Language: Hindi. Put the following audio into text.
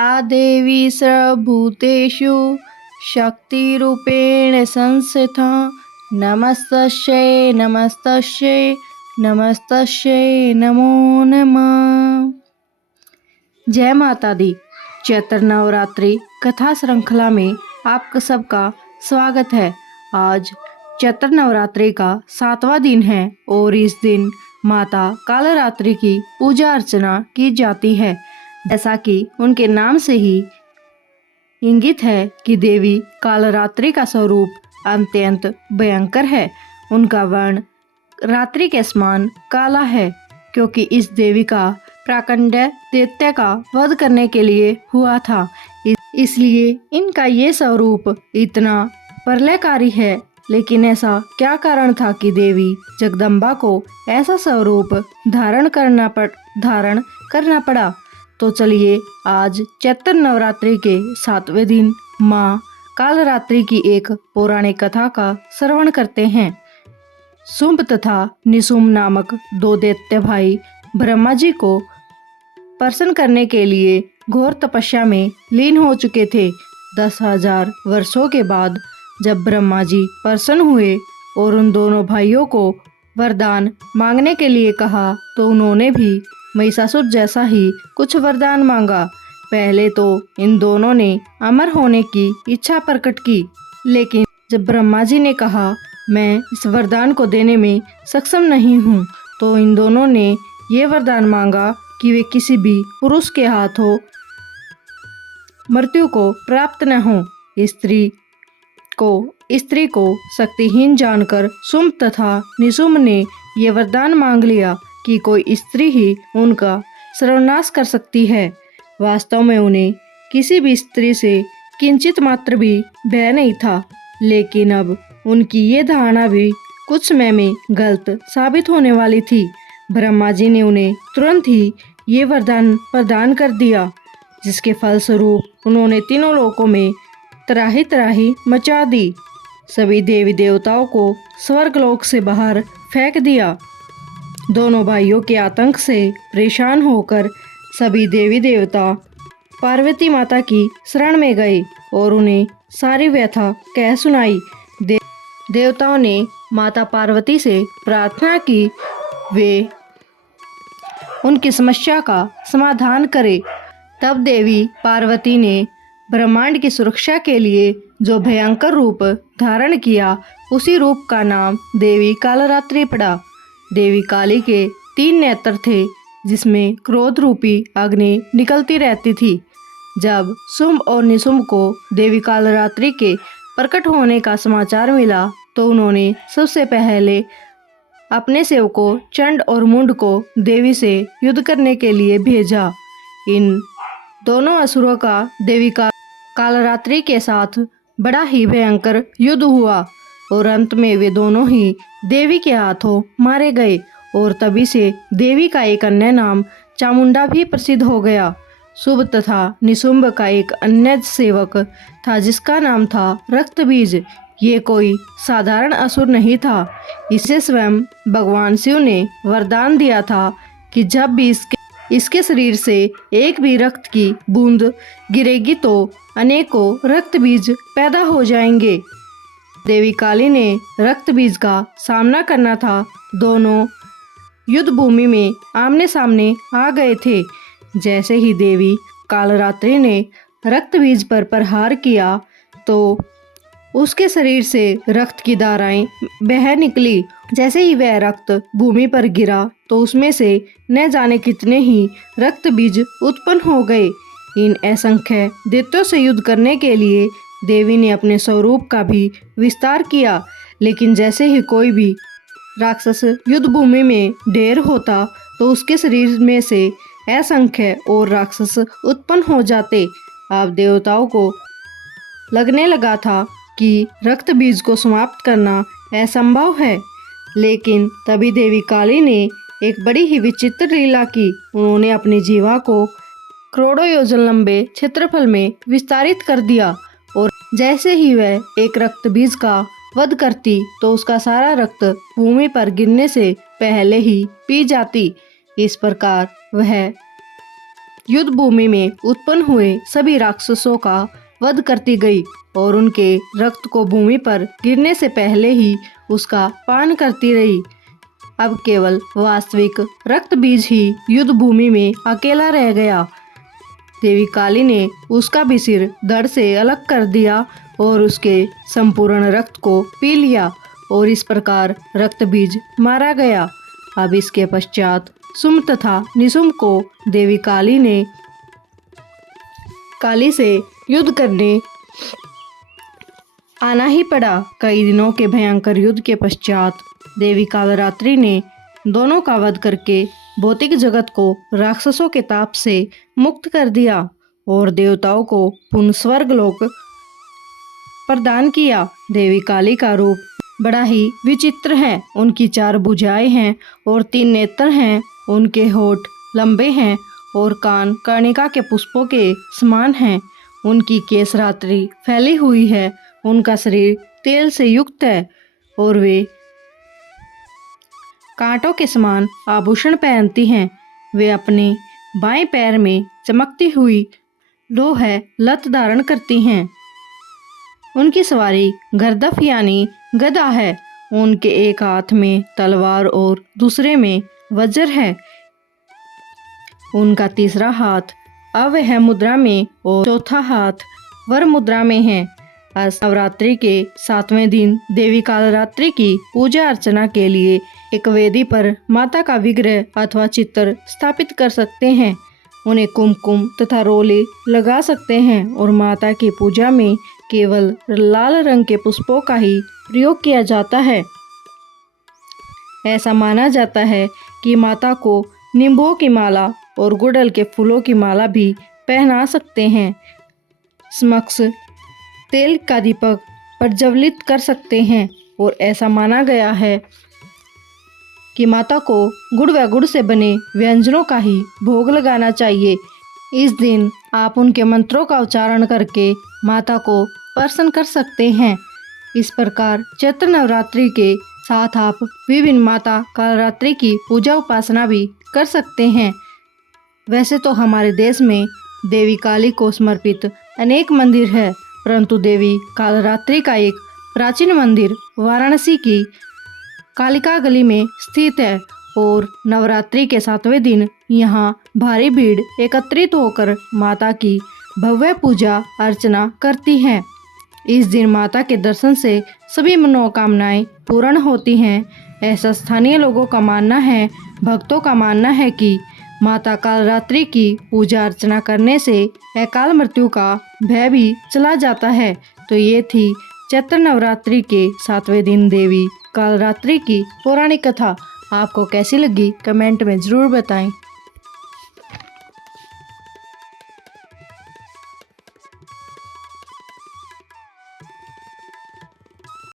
या देवी सर्वभूतेषु शक्तिरूपेण संस्थिता नमस्तस्यै नमस्तस्यै नमस्तस्यै नमो नमः। जय माता दी। चैत्र नवरात्रि कथा श्रृंखला में आपका सबका स्वागत है। आज चैत्र नवरात्रि का 7वां दिन है और इस दिन माता कालरात्रि की पूजा अर्चना की जाती है। जैसा कि उनके नाम से ही इंगित है कि देवी कालरात्रि का स्वरूप अत्यंत भयंकर है। उनका वर्ण रात्रि के समान काला है, क्योंकि इस देवी का प्राकंड्य दैत्य का वध करने के लिए हुआ था। इसलिए इनका ये स्वरूप इतना प्रलयकारी है। लेकिन ऐसा क्या कारण था कि देवी जगदम्बा को ऐसा स्वरूप धारण करना पड़ा? तो चलिए आज चैत्र नवरात्रि के 7वें दिन माँ कालरात्रि की एक पौराणिक कथा का श्रवण करते हैं। शुंभ तथा निशुंभ नामक 2 दैत्य भाई ब्रह्मा जी को प्रसन्न करने के लिए घोर तपस्या में लीन हो चुके थे। 10,000 वर्षों के बाद जब ब्रह्मा जी प्रसन्न हुए और उन दोनों भाइयों को वरदान मांगने के लिए कहा, तो उन्होंने भी महिषासुर जैसा ही कुछ वरदान मांगा। पहले तो इन दोनों ने अमर होने की इच्छा प्रकट की, लेकिन जब ब्रह्मा जी ने कहा मैं इस वरदान को देने में सक्षम नहीं हूँ, तो इन दोनों ने ये वरदान मांगा कि वे किसी भी पुरुष के हाथों मृत्यु को प्राप्त न हो। स्त्री को शक्तिहीन जानकर शुंभ तथा निशुंभ ने ये वरदान मांग लिया कि कोई स्त्री ही उनका सर्वनाश कर सकती है। वास्तव में उन्हें किसी भी स्त्री से किंचित मात्र भी भय नहीं था, लेकिन अब उनकी ये धारणा भी कुछ समय में गलत साबित होने वाली थी। ब्रह्मा जी ने उन्हें तुरंत ही ये वरदान प्रदान कर दिया, जिसके फलस्वरूप उन्होंने तीनों लोकों में त्राही त्राही मचा दी। सभी देवी देवताओं को स्वर्गलोक से बाहर फेंक दिया। दोनों भाइयों के आतंक से परेशान होकर सभी देवी देवता पार्वती माता की शरण में गए और उन्हें सारी व्यथा कह सुनाई। देवताओं ने माता पार्वती से प्रार्थना की वे उनकी समस्या का समाधान करे। तब देवी पार्वती ने ब्रह्मांड की सुरक्षा के लिए जो भयंकर रूप धारण किया, उसी रूप का नाम देवी कालरात्रि पड़ा। देवी काली के 3 नेत्र थे, जिसमें क्रोध रूपी अग्नि निकलती रहती थी। जब शुंभ और निशुंभ को देवी कालरात्रि के प्रकट होने का समाचार मिला, तो उन्होंने सबसे पहले अपने सेवकों चंड और मुंड को देवी से युद्ध करने के लिए भेजा। इन दोनों असुरों का देवी कालरात्रि के साथ बड़ा ही भयंकर युद्ध हुआ और अंत में वे दोनों ही देवी के हाथों मारे गए। और तभी से देवी का एक अन्य नाम चामुंडा भी प्रसिद्ध हो गया। शुंभ तथा निशुंभ का एक अन्य सेवक था, जिसका नाम था रक्तबीज। ये कोई साधारण असुर नहीं था। इसे स्वयं भगवान शिव ने वरदान दिया था कि जब भी इसके शरीर से एक भी रक्त की बूंद गिरेगी, तो अनेकों रक्त बीज पैदा हो जाएंगे। देवी काली ने रक्त बीज का सामना करना था। दोनों युद्ध भूमि में आमने सामने आ गए थे। जैसे ही देवी कालरात्रि ने रक्त बीज पर प्रहार किया, तो उसके शरीर से रक्त की धाराएं बह निकली। जैसे ही वह रक्त भूमि पर गिरा, तो उसमें से न जाने कितने ही रक्त बीज उत्पन्न हो गए। इन असंख्य दैत्यों से युद्ध करने के लिए देवी ने अपने स्वरूप का भी विस्तार किया। लेकिन जैसे ही कोई भी राक्षस युद्ध भूमि में ढेर होता, तो उसके शरीर में से असंख्य और राक्षस उत्पन्न हो जाते। अब देवताओं को लगने लगा था कि रक्त बीज को समाप्त करना असंभव है। लेकिन तभी देवी काली ने एक बड़ी ही विचित्र लीला की। उन्होंने अपनी जीवा को करोड़ों योजन लंबे क्षेत्रफल में विस्तारित कर दिया और जैसे ही वह एक रक्त बीज का वध करती, तो उसका सारा रक्त भूमि पर गिरने से पहले ही पी जाती। इस प्रकार वह युद्ध भूमि में उत्पन्न हुए सभी राक्षसों का वध करती गई और उनके रक्त को भूमि पर गिरने से पहले ही उसका पान करती रही। अब केवल वास्तविक रक्त बीज ही युद्ध भूमि में अकेला रह गया। देवी काली ने उसका भी सिर धड़ से अलग कर दिया और उसके संपूर्ण रक्त को पी लिया और इस प्रकार रक्त बीज मारा गया। अब इसके पश्चात सुम तथा निसुम को देवी काली से युद्ध करने आना ही पड़ा। कई दिनों के भयंकर युद्ध के पश्चात देवी कालरात्रि ने दोनों का वध करके भौतिक जगत को राक्षसों के ताप से मुक्त कर दिया और देवताओं को पुनः स्वर्गलोक प्रदान किया। देवी काली का रूप बड़ा ही विचित्र है। उनकी 4 भुजाएं हैं और 3 नेत्र हैं। उनके होठ लंबे हैं और कान कर्णिका के पुष्पों के समान हैं। उनकी केश रात्रि फैली हुई है। उनका शरीर तेल से युक्त है और वे कांटों के समान आभूषण पहनती हैं। वे अपने बाएं पैर में चमकती हुई लोह लत धारण करती हैं। उनकी सवारी गर्दफ यानी गदा है। उनके एक हाथ में तलवार और दूसरे में वज्र है। उनका तीसरा हाथ अवह मुद्रा में और चौथा हाथ वर मुद्रा में है। आज नवरात्रि के 7वें दिन देवी कालरात्रि की पूजा अर्चना के लिए एक वेदी पर माता का विग्रह अथवा चित्र स्थापित कर सकते हैं। उन्हें कुमकुम तथा रोले लगा सकते हैं और माता की पूजा में केवल लाल रंग के पुष्पों का ही प्रयोग किया जाता है। ऐसा माना जाता है कि माता को नींबुओं की माला और गुड़हल के फूलों की माला भी पहना सकते हैं। समक्ष तेल का दीपक प्रज्वलित कर सकते हैं और ऐसा माना गया है कि माता को गुड़ व गुड़ से बने व्यंजनों का ही भोग लगाना चाहिए। इस दिन आप उनके मंत्रों का उच्चारण करके माता को प्रसन्न कर सकते हैं। इस प्रकार चैत्र नवरात्रि के साथ आप विभिन्न माता कालरात्रि की पूजा उपासना भी कर सकते हैं। वैसे तो हमारे देश में देवी काली को समर्पित अनेक मंदिर है, परंतु देवी कालरात्रि का एक प्राचीन मंदिर वाराणसी की कालिका गली में स्थित है और नवरात्रि के 7वें दिन यहाँ भारी भीड़ एकत्रित होकर माता की भव्य पूजा अर्चना करती है। इस दिन माता के दर्शन से सभी मनोकामनाएं पूर्ण होती हैं। ऐसा स्थानीय लोगों का मानना है, भक्तों का मानना है कि माता कालरात्रि की पूजा अर्चना करने से अकाल मृत्यु का भय भी चला जाता है। तो ये थी चैत्र नवरात्रि के 7वें दिन देवी कालरात्रि की पौराणिक कथा। आपको कैसी लगी कमेंट में ज़रूर बताएं।